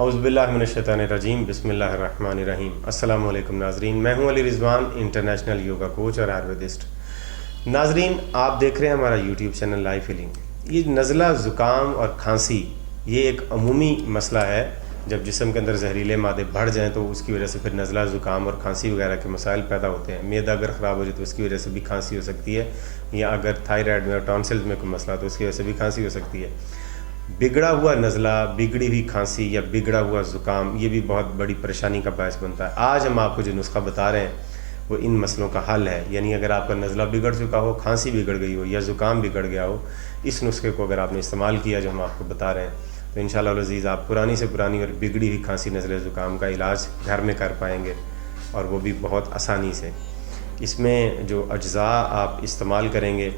औज़ुबिल्लाहिमिनश्शैतानिर्रजीम बिस्मिल्लाहिर्रहमानिर्रहीम। अस्सलाम वालेकुम नाज़रीन, मैं हूं Ali Rizwan, international yoga coach और आयुर्वेदिस्ट। नाज़रीन, आप देख रहे हैं हमारा यूट्यूब चैनल लाइफ हीलिंग। ये नज़ला, ज़ुकाम और खांसी ये एक अमूमी मसला है। जब जिस्म के अंदर जहरीले मादे बढ़ जाएँ तो उसकी वजह से फिर नज़ला, ज़ुकाम और खांसी वगैरह के मसाइल पैदा होते हैं। मैदा अगर ख़राब हो जाए तो उसकी वजह से भी खांसी हो सकती है, या अगर थायराइड में और टॉन्सिल्स में कोई मसला तो उसकी वजह से भी खांसी हो सकती है। बिगड़ा हुआ नज़ला, बिगड़ी हुई खांसी या बिगड़ा हुआ ज़ुकाम ये भी बहुत बड़ी परेशानी का बायस बनता है। आज हम आपको जो नुस्खा बता रहे हैं वो इन मसलों का हल है। यानी अगर आपका नज़ला बिगड़ चुका हो, खांसी बिगड़ गई हो या ज़ुकाम बिगड़ गया हो, इस नुस्खे को अगर आपने इस्तेमाल किया जो हम आपको बता रहे हैं तो इंशाअल्लाह अज़ीज़ आप पुरानी से पुरानी और बिगड़ी हुई खांसी, नज़ले, ज़ुकाम का इलाज घर में कर पाएंगे, और वो भी बहुत आसानी से। इसमें जो अज्ज़ा आप इस्तेमाल करेंगे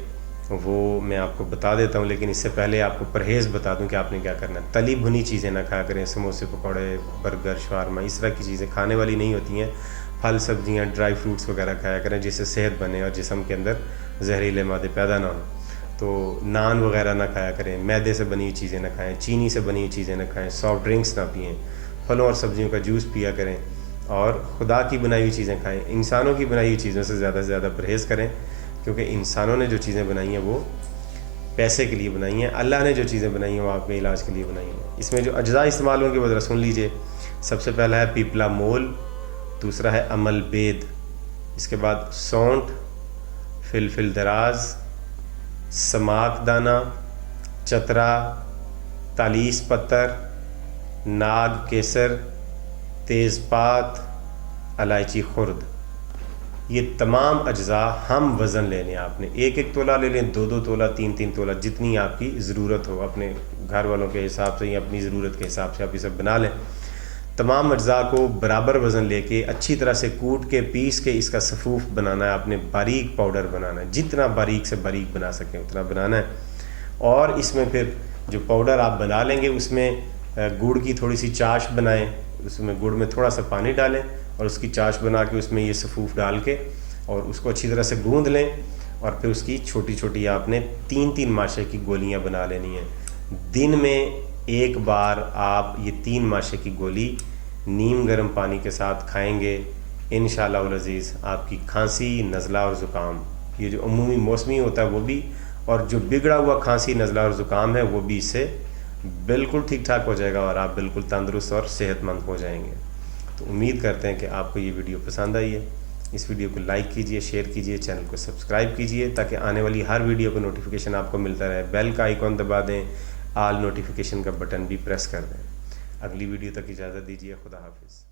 वो मैं आपको बता देता हूँ, लेकिन इससे पहले आपको परहेज़ बता दूँ कि आपने क्या करना है। तली भुनी चीज़ें ना खाया करें, समोसे, पकौड़े, बर्गर, शवारमा, इस तरह की चीज़ें खाने वाली नहीं होती हैं। फल, सब्जियाँ, ड्राई फ्रूट्स वगैरह खाया करें जिससे सेहत बने और जिस्म के अंदर जहरीले मादे पैदा ना हों। तो नान वगैरह ना खाया करें, मैदे से बनी हुई चीज़ें ना खाएँ, चीनी से बनी हुई चीज़ें ना खाएँ, सॉफ्ट ड्रिंक्स ना पिएँ, फलों और सब्जियों का जूस पिया करें, और खुदा की बनाई हुई चीज़ें खाएँ। इंसानों की बनाई हुई चीज़ों से ज़्यादा परहेज़ करें, क्योंकि इंसानों ने जो चीज़ें बनाई हैं वो पैसे के लिए बनाई हैं। अल्लाह ने जो चीज़ें बनाई हैं वो आपके इलाज के लिए बनाई हैं। इसमें जो अज्जा इस्तेमाल होंगे वो ज़रा सुन लीजिए। सबसे पहला है पीपला मोल, दूसरा है अमल बेद, इसके बाद सौंठ, फिलफिल दराज, समाक दाना, चतरा, तालीस पत्तर, नाग केसर, तेज़पात, इलायची खुर्द। ये तमाम अज्जा हम वज़न लेने आपने 1-1 तोला ले लें, 2-2 तोला, 3-3 तोला, जितनी आपकी ज़रूरत हो। अपने घर वालों के हिसाब से या अपनी ज़रूरत के हिसाब से आप ये सब बना लें। तमाम अज्जा को बराबर वज़न लेके अच्छी तरह से कूट के पीस के इसका सफ़ूफ बनाना है आपने, बारीक पाउडर बनाना है। जितना बारीक से बारीक बना सकें उतना बनाना है। और इसमें फिर जो पाउडर आप बना लेंगे उसमें गुड़ की थोड़ी सी चाश बनाएं, उसमें गुड़ में थोड़ा सा पानी डालें और उसकी चाश बना के उसमें ये सफ़ूफ डाल के और उसको अच्छी तरह से गूंद लें। और फिर उसकी छोटी छोटी आपने 3-3 माशे की गोलियां बना लेनी है। दिन में एक बार आप ये 3 माशे की गोली नीम गर्म पानी के साथ खाएंगे, इंशाअल्लाह वल अज़ीज़ आपकी खांसी, नज़ला और ज़ुकाम, ये जो अमूमी मौसमी होता है वो भी, और जो बिगड़ा हुआ खांसी, नज़ला और ज़ुकाम है वो भी इससे बिल्कुल ठीक ठाक हो जाएगा और आप बिल्कुल तंदुरुस्त और सेहतमंद हो जाएंगे। तो उम्मीद करते हैं कि आपको ये वीडियो पसंद आई है। इस वीडियो को लाइक कीजिए, शेयर कीजिए, चैनल को सब्सक्राइब कीजिए ताकि आने वाली हर वीडियो का नोटिफिकेशन आपको मिलता रहे। बेल का आइकॉन दबा दें, ऑल नोटिफिकेशन का बटन भी प्रेस कर दें। अगली वीडियो तक इजाज़त दीजिए। खुदा हाफिज़।